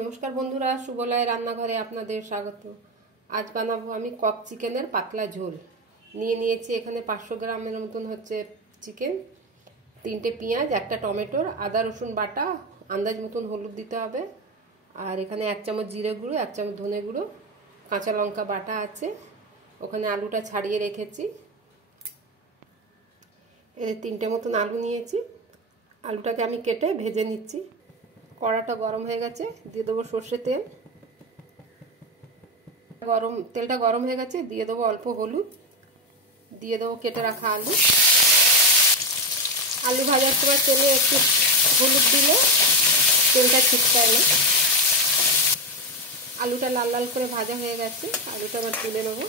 নমস্কার বন্ধুরা, সুবলয় রান্নাঘরে আপনাদের স্বাগত। আজ বানাবো আমি কক চিকেনের পাতলা ঝোল। নিয়েছি এখানে 500 গ্রামের মতন হচ্ছে চিকেন, 3টে পেঁয়াজ, একটা টমেটোর, আদা রসুন বাটা, আন্দাজ মতন হলুদ দিতে হবে, আর এখানে 1 চামচ জিরে গুঁড়ো, 1 চামচ ধনে গুঁড়ো, কাঁচা লঙ্কা বাটা আছে। ওখানে আলুটা ছাড়িয়ে রেখেছি। এর 3টে মতন আলু নিয়েছি। আলুটাকে আমি কেটে ভেজে নিচ্ছি। কড়াটা গরম হয়ে গেছে, দিয়ে দেবো সর্ষের তেল। তেলটা গরম হয়ে গেছে, দিয়ে দেবো অল্প হলুদ, দিয়ে দেবো কেটে রাখা আলু। আলু ভাজার সময় তেলে একটু হলুদ দিলে তেলটা ছিটকায় না। আলুটা লাল লাল করে ভাজা হয়ে গেছে, আলুটা আবার তুলে নেবো।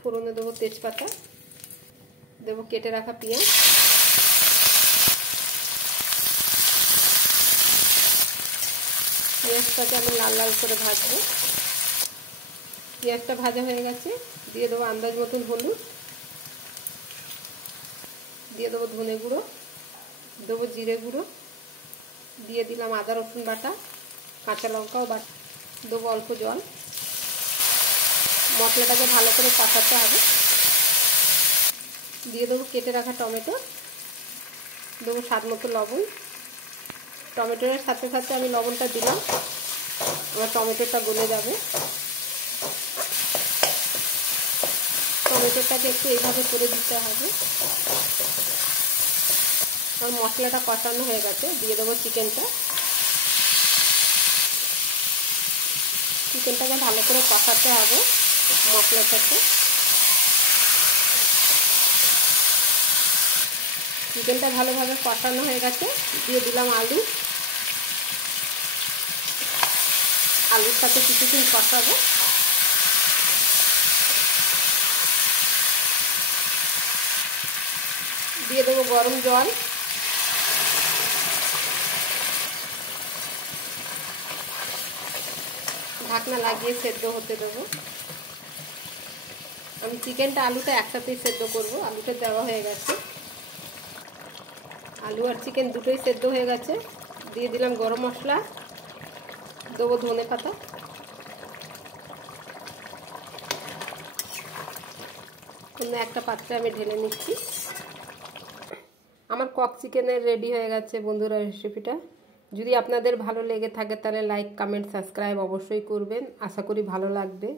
ফোড়নে দেবো তেজপাতা, দেবো কেটে রাখা পেঁয়াজ, পেঁয়াজটাকে আমি লাল লাল করে ভাজবো। পেঁয়াজটা ভাজা হয়ে গেছে, দিয়ে দেবো আন্দাজ মতন হলুদ, দিয়ে দেবো ধনে গুঁড়ো, দেবো জিরে গুঁড়ো, দিয়ে দিলাম আদা রসুন বাটা, কাঁচা লঙ্কাও বাটা, দেবো অল্প জল। মশলাটাকে ভালো করে কষাতে হবে। দিয়ে দেবো কেটে রাখা টমেটো, দেবো স্বাদ মতো লবণ। টমেটোর সাথে সাথে আমি লবণটা দিলাম, আমার টমেটোটা গলে যাবে। টমেটোটাকে একটু এইভাবে করে দিতে হবে। আমার মশলাটা কষানো হয়ে গেছে, দিয়ে দেবো চিকেনটা। চিকেনটাকে ভালো করে কষাতে হবে মশলার সাথে। চিকেনটা ভালোভাবে কষানো হয়ে গেছে, দিয়ে দিলাম আলু। আলুর সাথে কিছুক্ষণ কষাবো। দিয়ে দেবো গরম জল। ঢাকনা লাগিয়ে সেদ্ধ হতে দেবো। আমি চিকেনটা আলুটা একসাথেই সেদ্ধ করব। আলুটা দেওয়া হয়ে গেছে, আলু আর চিকেন দুটোই সেদ্ধ হয়ে গেছে। দিয়ে দিলাম গরম মশলা, দেবো ধনে পাতা। অন্য একটা পাত্রে আমি ঢেলে নিচ্ছি। আমার কক চিকেনের রেডি হয়ে গেছে বন্ধুরা রেসিপিটা। যদি আপনাদের ভালো লেগে থাকে তাহলে লাইক, কমেন্ট, সাবস্ক্রাইব অবশ্যই করবেন। আশা করি ভালো লাগবে।